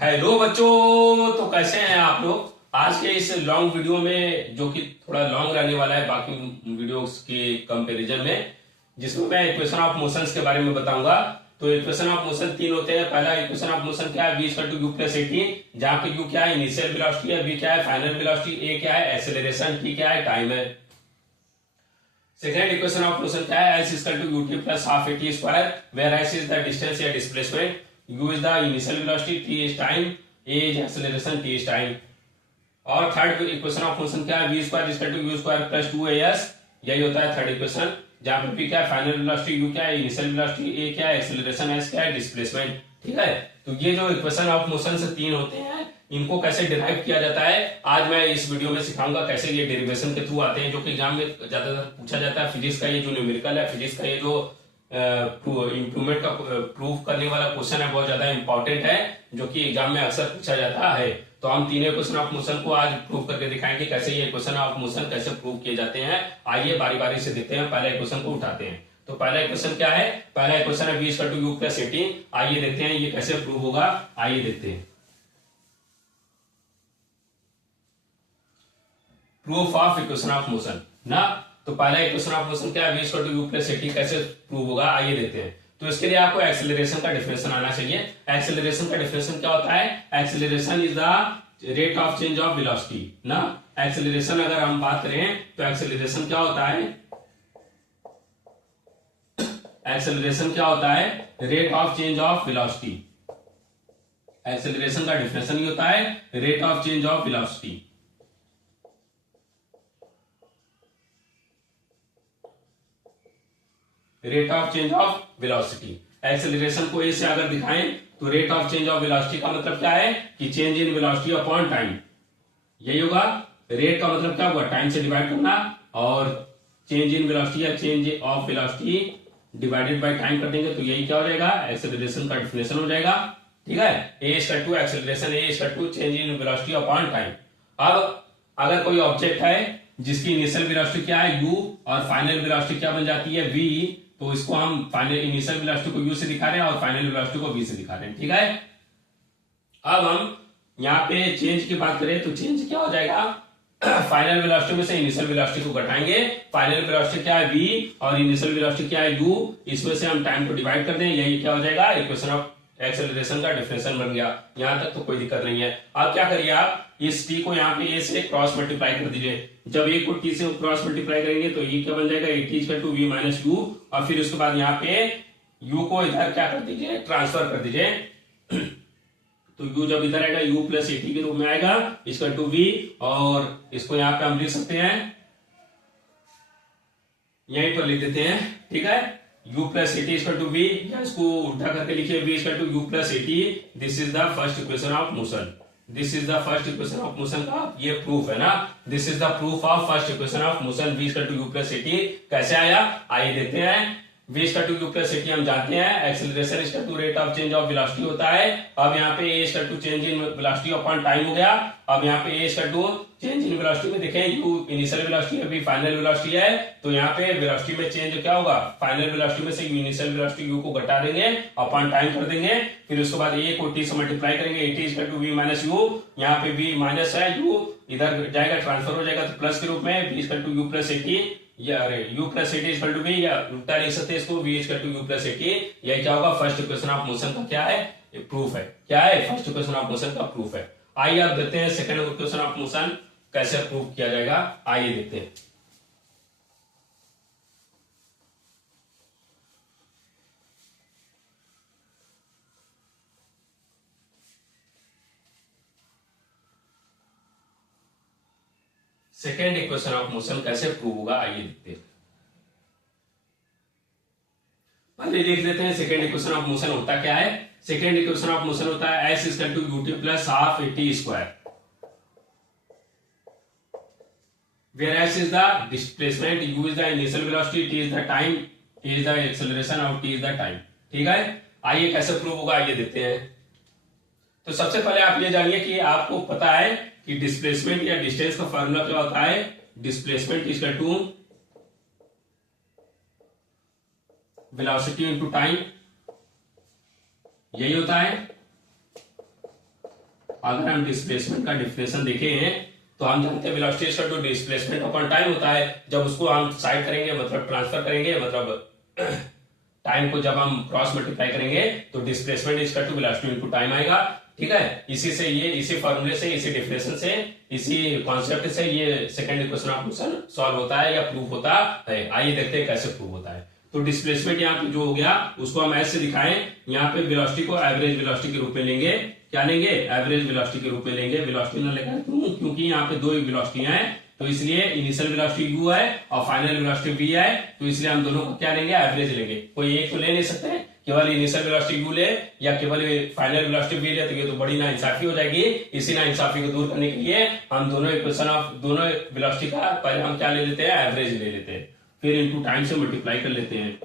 Hello बच्चों, तो कैसे हैं आप लोग। आज के इस लॉन्ग वीडियो में, जो कि थोड़ा लॉन्ग रहने वाला है बाकी वीडियोस के कंपैरिजन में, जिसमें मैं इक्वेशन ऑफ मोशंस के बारे में बताऊंगा। तो इक्वेशन ऑफ मोशन तीन होते हैं। पहला इक्वेशन ऑफ मोशन क्या है, v equal to u plus a t, जहां पे u क्या है, इनिशियल वेलोसिटी है, v क्या है, फाइनल वेलोसिटी, a क्या है, एक्सेलरेशन, t क्या है, टाइम है। सेकेंड इक्वेशन ऑफ मोशन क्या है, s equal to ut plus half at square, where s is the distance या displacement, u is the initial velocity, t is time, a is acceleration, t is time. और third equation of motion क्या है, v square equal to u square plus 2as, यही होता है third equation, जहां पे p क्या है, फाइनल वेलोसिटी, u क्या है, इनिशियल वेलोसिटी, a क्या है, एक्सेलरेशन, s क्या है, डिस्प्लेसमेंट। ठीक है, तो ये जो इक्वेशन ऑफ मोशन से तीन होते हैं, इनको कैसे डिराइव किया जाता है, आज मैं इस वीडियो में सिखाऊंगा कैसे ये डेरिवेशन के थ्रू आते हैं, जो कि एग्जाम में ज्यादातर पूछा जाता है। फिजिक्स का ये जो न्यूमेरिकल है, फिजिक्स का ये जो इंप्रूवमेंट का प्रूव करने वाला क्वेश्चन है, बहुत ज्यादा इंपॉर्टेंट है, जो कि एग्जाम में अक्सर पूछा जाता है। तो हम तीनों क्वेश्चन ऑफ मोशन को आज प्रूव करके दिखाएंगे, कैसे ये क्वेश्चन ऑफ मोशन कैसे प्रूव किए जाते हैं। आइए बारी बारी से देखते हैं, पहले क्वेश्चन को उठाते हैं। तो पहला इक्वेशन क्या है, पहला इक्वेशन है v equal to u plus a t. आइए देखते हैं ये कैसे प्रूव होगा, आइए देखते हैं। Proof of equation of motion ना। तो पहला इक्वेशन ऑफ मोशन क्या है, v equal to u plus a t, कैसे प्रूव होगा आइए देखते हैं। तो इसके लिए आपको एक्सेलरेशन का डिफिनेशन आना चाहिए। एक्सेलरेशन का डिफिनेशन क्या होता है, acceleration is the rate of change of velocity ना। एक्सेलरेशन अगर हम बात करें तो एक्सेलरेशन क्या होता है, एक्सेलरेशन क्या होता है, rate of change of velocity. Acceleration का डिफिनेशन ही होता है rate of change of velocity. Rate of change of velocity, acceleration को ए से अगर दिखाएं तो rate of change of velocity का मतलब क्या है कि change in velocity upon time, यही होगा। रेट का मतलब क्या होगा, टाइम से डिवाइड करना, और चेंज इन वेलोसिटी या change of velocity divided by time कर देंगे तो यही क्या हो जाएगा, एक्सेलरेशन का डिफिनेशन हो जाएगा। ठीक है, a equal to acceleration, a equal to change in velocity upon time. अब अगर कोई ऑब्जेक्ट है जिसकी इनिशियल वेलोसिटी क्या है u, और फाइनल वेलोसिटी क्या बन जाती है v, तो इसको हम फाइनल इनिशियल वेलोसिटी को u से दिखा रहे हैं और फाइनल वेलोसिटी को v से दिखा रहे हैं। ठीक है, अब हम यहाँ पे चेंज की बात करें तो चेंज क्या हो जाएगा, फाइनल वेलोसिटी में से इनिशियल वेलोसिटी को घटाएंगे। फाइनल वेलोसिटी क्या है v और इनिशियल वेलोसिटी क्या है u, इसमें से हम टाइम को डिवाइड कर दें, यही क्या हो जाएगा, इक्वेशन ऑफ एक्सेलरेशन का डिफिनेशन बन गया। यहां तक तो कोई दिक्कत नहीं है। अब क्या करिए, आप इस t को यहाँ पे a से क्रॉस मल्टीप्लाई कर दीजिए। जब a को t से क्रॉस मल्टीप्लाई करेंगे तो ये क्या बन जाएगा, a t equal to v minus u, और फिर उसके बाद यहाँ पे u को इधर क्या कर दीजिए, ट्रांसफर कर दीजिए। तो u जब इधर आएगा u प्लस एटी के रूप में आएगा इक्वल टू v, और इसको यहाँ पे हम लिख सकते हैं, यहीं पर लिख देते हैं। ठीक है, u plus a t equal to v, या इसको उल्टा करके लिखिए v equal to u plus a t. This is the first equation of motion, this is the first equation of motion का ये प्रूफ है ना। This is the proof of first equation of motion, v equal to u plus a t. कैसे आया आइए देखते हैं। v equal to u plus a t हम जानते हैं, acceleration equal to rate of change of velocity होता है। अब यहाँ पे a equal to change in velocity upon time हो गया। अब यहाँ पे a equal to change in velocity में देखें, u इनिशियल वेलोसिटी है, v फाइनल वेलोसिटी है, तो यहाँ पे वेलोसिटी में चेंज क्या होगा, फाइनल वेलोसिटी में से इनिशियल वेलोसिटी u को घटा देंगे, अपॉन टाइम कर देंगे, फिर उसके बाद a को t से मल्टीप्लाई करेंगे, a t equal to v minus u, यहाँ पे v माइनस है, u इधर जाएगा ट्रांसफर हो जाएगा तो प्लस के रूप में, v equal to u plus a t, या अरे u plus a t equal to v, या उल्टा लिख सकते हैं इसको, v equal to u plus a t. यही क्या होगा, फर्स्ट इक्वेशन ऑफ मोशन का क्या है, प्रूफ है। क्या है, फर्स्ट इक्वेशन ऑफ मोशन का प्रूफ है। आइए अब देखते हैं सेकंड इक्वेशन ऑफ मोशन कैसे प्रूव किया जाएगा, आइए देखते हैं। सेकेंड इक्वेशन ऑफ मोशन कैसे प्रूव होगा आइए देखते हैं। पहले देख लेते हैं सेकेंड इक्वेशन ऑफ मोशन होता क्या है। सेकेंड इक्वेशन ऑफ मोशन होता है s equal to u t plus half a t square, where s is the displacement, u is the initial velocity, t is the time, a is the acceleration और t is the time। ठीक है, आइए कैसे prove होगा आइए देखते हैं। तो सबसे पहले आप ये जानिए कि आपको पता है कि डिस्प्लेसमेंट या डिस्टेंस का फॉर्मूला क्या होता है, displacement equal to velocity into time, यही होता है। अगर हम डिस्प्लेसमेंट का डिफिनेशन देखे हैं तो हम जानते हैं velocity is equal to displacement upon time होता है। जब उसको हम साइड करेंगे मतलब ट्रांसफर करेंगे, मतलब टाइम को जब हम क्रॉस मल्टीप्लाई करेंगे तो displacement is equal to velocity into time आएगा। ठीक है, इसी से ये, इसी फॉर्मूले से, इसी डिफिनेशन से, इसी कॉन्सेप्ट से ये second equation of motion solve होता है या प्रूफ होता है। आइए देखते हैं कैसे प्रूफ होता है। तो डिस्प्लेसमेंट यहाँ पे जो हो गया उसको हम ऐसे दिखाएं, यहाँ पे वेलोसिटी को एवरेज वेलोसिटी के रूप में लेंगे। क्या लेंगे? एवरेज वेलोसिटी के रूप में लेंगे। वेलोसिटी ना लेकर क्यों? क्योंकि यहाँ पे दो वेलोसिटियां हैं, तो इसलिए इनिशियल वेलोसिटी u है और फाइनल वेलोसिटी v है, तो इसलिए हम दोनों को क्या लेंगे? एवरेज लेंगे। कोई एक तो ले नहीं सकते, केवल इनिशियल वेलोसिटी u ले या केवल फाइनल वेलोसिटी v ले, तो ये तो बड़ी नाइंसाफी हो जाएगी। इसी नाइंसाफी को दूर करने के लिए हम दोनों इक्वेशन ऑफ दोनों वेलोसिटी का पहले हम क्या ले लेते हैं? एवरेज ले लेते हैं, फिर इनटू टाइम से मल्टीप्लाई कर लेते हैं।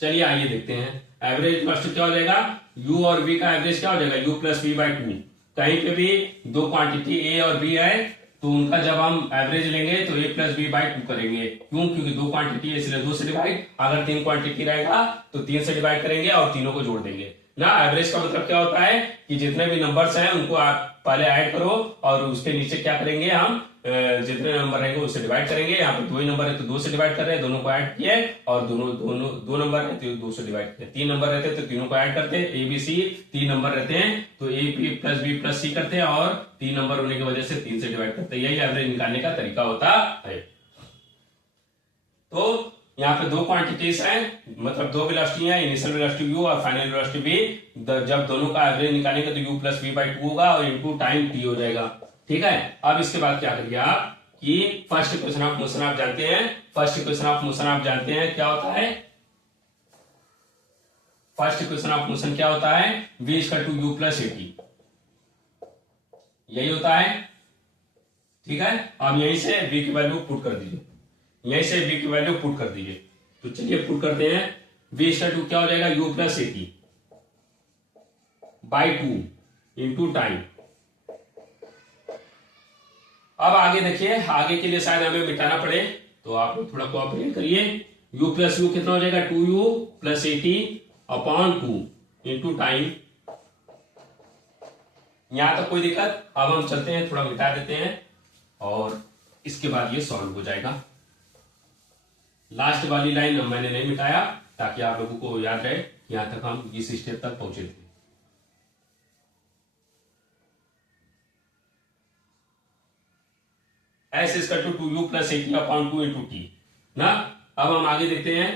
चलिए आइए देखते हैं एवरेज वेलोसिटी क्या हो जाएगा। u और v का एवरेज क्या हो जाएगा? u plus v by two. कहीं पे भी दो क्वांटिटी a और b है तो उनका जब हम एवरेज लेंगे तो a plus b by two करेंगे। क्यों? क्योंकि दो क्वांटिटी है इसलिए दो से डिवाइड। अगर तीन क्वांटिटी रहेगा तो तीन से डिवाइड करेंगे और तीनों को जोड़ देंगे ना। एवरेज का मतलब क्या होता है कि जितने भी नंबर्स हैं उनको आप पहले ऐड करो और उसके नीचे क्या करेंगे? हम जितने नंबर रहेंगे उससे डिवाइड करेंगे। यहाँ पे दो ही नंबर है तो दो से डिवाइड कर रहे हैं, दोनों को ऐड किए, और दो नंबर है तो दो से डिवाइड किए। तीन नंबर रहते हैं तो तीनों को ऐड करते हैं। ए बी सी तीन नंबर रहते हैं तो a b plus b plus c करते हैं और तीन नंबर होने की वजह से तीन से डिवाइड करते हैं। यही एवरेज निकालने का तरीका होता है। तो यहाँ पे दो क्वांटिटीज हैं, मतलब दो वेलोसिटी है, इनिशियल वेलोसिटी u और फाइनल वेलोसिटी v। जब दोनों का एवरेज निकालेंगे तो u plus v by two होगा और इनटू टाइम t हो जाएगा। ठीक है, अब इसके बाद क्या करिए आप कि फर्स्ट इक्वेशन ऑफ मोशन आप जानते हैं। फर्स्ट इक्वेशन ऑफ मोशन आप जानते हैं क्या होता है? फर्स्ट इक्वेशन ऑफ मोशन क्या होता है? v equal to u plus a t, यही होता है। ठीक है, अब यहीं से v की वैल्यू पुट कर दीजिए, यहीं से v की वैल्यू पुट कर दीजिए। तो चलिए पुट करते हैं। v इक्वल टू क्या हो जाएगा? u plus eighty by two into time. अब आगे देखिए, आगे के लिए शायद हमें मिटाना पड़े तो आप लोग थोड़ा कोऑपरेट करिए। u प्लस यू कितना हो जाएगा? 2u plus a t upon two into time. यहां तक कोई दिक्कत? अब हम चलते हैं, थोड़ा मिटा देते हैं और इसके बाद ये सॉल्व हो जाएगा। लास्ट वाली लाइन मैंने नहीं मिटाया ताकि आप लोगों को याद रहे यहां तक हम इस स्टेप तक पहुंचे थे। S is to two u plus a t upon two into t ना। अब हम आगे देखते हैं।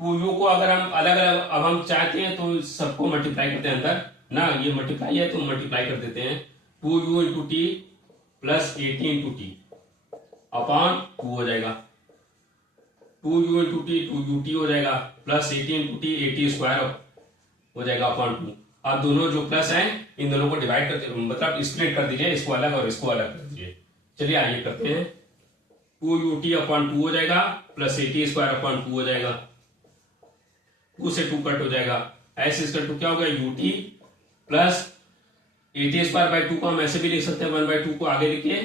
टू यू को अगर हम अलग अलग, अब हम चाहते हैं तो सबको मल्टीप्लाई करते हैं अंदर ना, ये मल्टीप्लाई है तो मल्टीप्लाई कर देते हैं। Two u into t plus a t into t upon two हो जाएगा। Two u into t two u t हो जाएगा plus a t into t a t square हो जाएगा अपॉन टू। अब दोनों जो प्लस हैं इन दोनों को डिवाइड करते, मतलब स्प्लिट कर दीजिए, इसको अलग और इसको अलग कर दीजिए। चलिए आइए करते हैं। Two u t upon two हो जाएगा plus a t square upon two हो जाएगा। टू से टू कट हो जाएगा। एस इक्वल टू क्या होगा? You t plus a t square by two को हम ऐसे भी लिख सकते हैं, वन बाई टू को आगे लिखिए,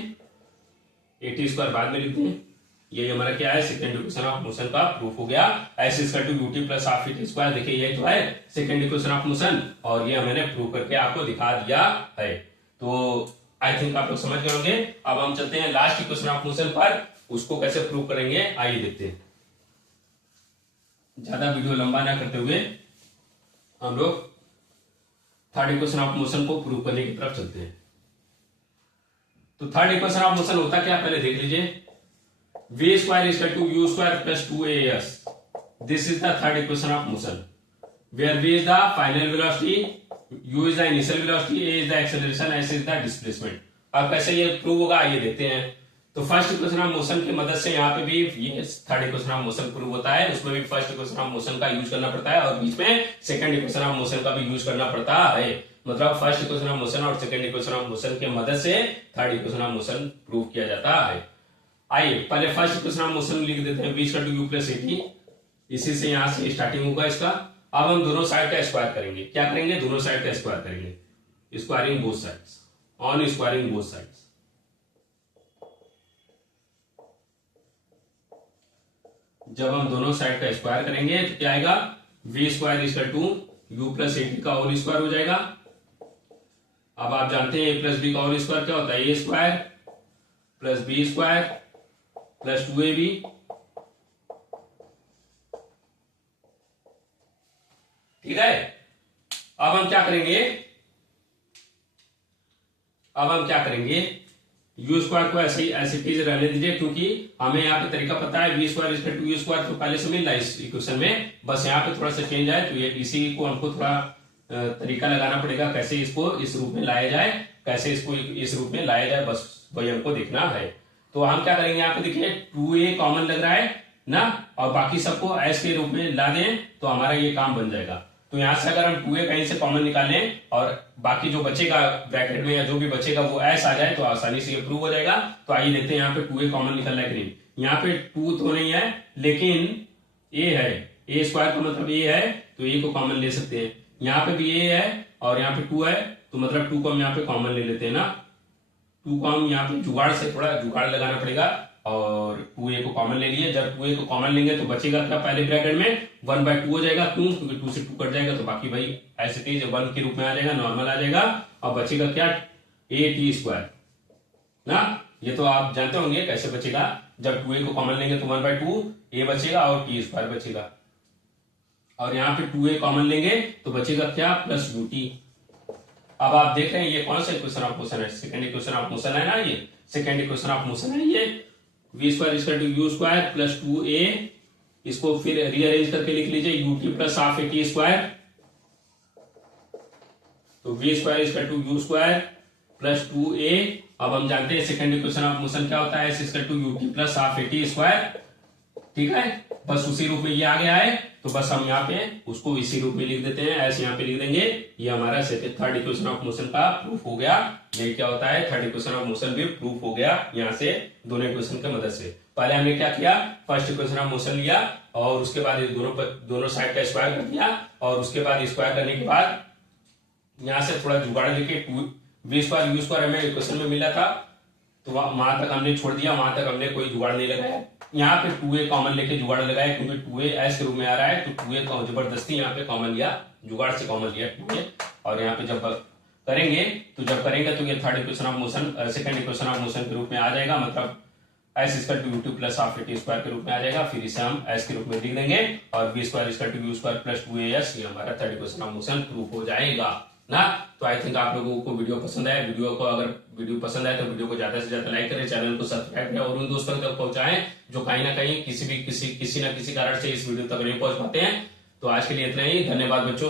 एटी स्क्वायर बाद में लिखते हैं। ये हमारा क्या है? सेकंड इक्वेशन ऑफ मोशन का प्रूफ हो गया। S equal to u t plus half a t square, देखिए ये तो है सेकंड इक्वेशन ऑफ मोशन और ये मैंने प्रूव करके आपको दिखा दिया है। तो आई थिंक आप लोग समझ गए होंगे। अब हम चलते हैं लास्ट इक्वेशन ऑफ मोशन पर, उसको कैसे प्रूव करेंगे आइए देखते हैं। ज्यादा वीडियो लंबा ना करते हुए हम लोग थर्ड इक्वेशन ऑफ मोशन को प्रूव करने की तरफ चलते हैं। तो थर्ड इक्वेशन ऑफ मोशन होता क्या पहले देख लीजिए। v square is equal to u square plus 2as. This is the third equation of motion, where v is the final velocity, u is the initial velocity, a is the acceleration, s is the displacement. अब कैसे ये prove होगा आइए देखते हैं। तो first equation of motion की मदद से यहाँ पे भी ये third equation of motion prove होता है। उसमें भी फर्स्ट इक्वेशन ऑफ मोशन का यूज करना पड़ता है और बीच में सेकंड इक्वेशन ऑफ मोशन का भी यूज करना पड़ता है। मतलब फर्स्ट इक्वेशन ऑफ मोशन और सेकंड इक्वेशन ऑफ मोशन की मदद से third equation of motion prove किया जाता है। आइए पहले फर्स्ट इक्वेशन ऑफ मोशन लिख देते हैं, v equal to u plus a t. इसी से यहां से स्टार्टिंग होगा इसका। अब हम दोनों साइड का स्क्वायर करेंगे। क्या करेंगे? दोनों साइड का स्क्वायर करेंगे। Squaring both sides, on squaring both sides. जब हम दोनों साइड का स्क्वायर करेंगे तो क्या आएगा? v square equal to u plus at का होल स्क्वायर हो जाएगा अब आप जानते हैं ए प्लस बी का होल स्क्वायर क्या होता है, a square plus b square plus 2ab। ठीक है, अब हम क्या करेंगे, यू स्क्वायर को ऐसे ही ऐसे चीज रहने दीजिए, क्योंकि हमें यहाँ पे तरीका पता है, v square equal to u square तो पहले से मिल रहा है इस इक्वेशन में, बस यहाँ पे थोड़ा सा चेंज आए तो ये इसी को हमको थोड़ा तरीका लगाना पड़ेगा, कैसे इसको इस रूप में लाया जाए, कैसे इसको इस रूप में लाया जाए, बस वही हमको देखना है। तो हम क्या करेंगे, यहाँ पे देखिए 2a कॉमन लग रहा है ना, और बाकी सबको s के रूप में ला दें तो हमारा ये काम बन जाएगा। तो यहां से अगर हम 2a कहीं से कॉमन निकालें और बाकी जो बचेगा ब्रैकेट में या जो भी बचेगा वो s आ जाए तो आसानी से ये प्रूव हो जाएगा। तो आइए देखते हैं यहाँ पे 2a कॉमन निकल रहा है कि नहीं। यहाँ पे 2 तो नहीं है लेकिन a है, a स्क्वायर का मतलब a है तो a को कॉमन ले सकते हैं। यहाँ पे भी a है और यहाँ पे 2 है तो मतलब 2 को हम यहाँ पे कॉमन ले लेते हैं ना। 2 को हम यहाँ पे जुगाड़ से थोड़ा जुगाड़ लगाना पड़ेगा और 2a को कॉमन ले लिए। जब 2a को कॉमन लेंगे तो बचेगा क्या, पहले ब्रैकेट में 1/2 हो जाएगा, क्यों, क्योंकि 2 से 2 कट जाएगा तो बाकी भाई ऐसे चीज 1 के रूप में आ जाएगा, नॉर्मल आ जाएगा और बचेगा क्या, a स्क्वायर ना। ये तो आप जानते होंगे कैसे बचेगा, जब 2a को कॉमन लेंगे तो 1/2 a बचेगा और t स्क्वायर बचेगा, और यहाँ पे 2a कॉमन लेंगे तो बचेगा क्या, प्लस ut। अब आप देख रहे हैं ये कौन सा इक्वेशन ऑफ मोशन है, सेकंड इक्वेशन ऑफ मोशन है ना, ये सेकंड इक्वेशन ऑफ मोशन है ये। V square equal to u square plus 2a, इसको फिर रीअरेंज करके लिख लीजिए ut plus half a t square. तो v square equal to u square plus 2a। अब हम जानते हैं सेकंड इक्वेशन ऑफ मोशन क्या होता है, s equal to ut plus half a t square. ठीक है, बस उसी रूप में ये आ गया है तो बस हम यहाँ पे उसको इसी रूप में लिख देते हैं, ऐसे यहाँ पे लिख देंगे। ये हमारा थर्ड इक्वेशन ऑफ मोशन का प्रूफ हो गया। ये क्या होता है, थर्ड इक्वेशन ऑफ मोशन भी प्रूफ हो गया यहाँ से दोनों इक्वेशन की मदद से। पहले हमने क्या किया, फर्स्ट इक्वेशन ऑफ मोशन लिया और उसके बाद दोनों साइड का स्क्वायर कर दिया, और उसके बाद स्क्वायर करने के बाद यहाँ से थोड़ा जुगाड़ लेके वी स्क्वायर यू स्क्वायर हमें इक्वेशन में मिला था तो वहां तक हमने छोड़ दिया, वहां तक हमने कोई जुगाड़ नहीं लगाया। यहाँ पे 2a कॉमन लेके जुगाड़ लगाया, क्योंकि 2a s के रूप में आ रहा है तो 2a को जबरदस्ती यहाँ पे कॉमन लिया, जुगाड़ से कॉमन लिया 2a। और यहाँ पे जब करेंगे तो ये third equation of motion second equation of motion के रूप में आ जाएगा, मतलब s equal to ut plus half a t square के रूप में आ जाएगा। फिर इसे हम s के रूप में लिख देंगे और v square equal to u square plus 2as, ये हमारा third equation of motion proof हो जाएगा ना। तो आई थिंक आप लोगों को वीडियो पसंद आया। अगर वीडियो पसंद आए तो वीडियो को ज्यादा से ज्यादा लाइक करें, चैनल को सब्सक्राइब करें और उन दोस्तों तक पहुंचाएं जो कहीं ना कहीं किसी न किसी कारण से इस वीडियो तक नहीं पहुंच पाते हैं। तो आज के लिए इतना ही, धन्यवाद बच्चों।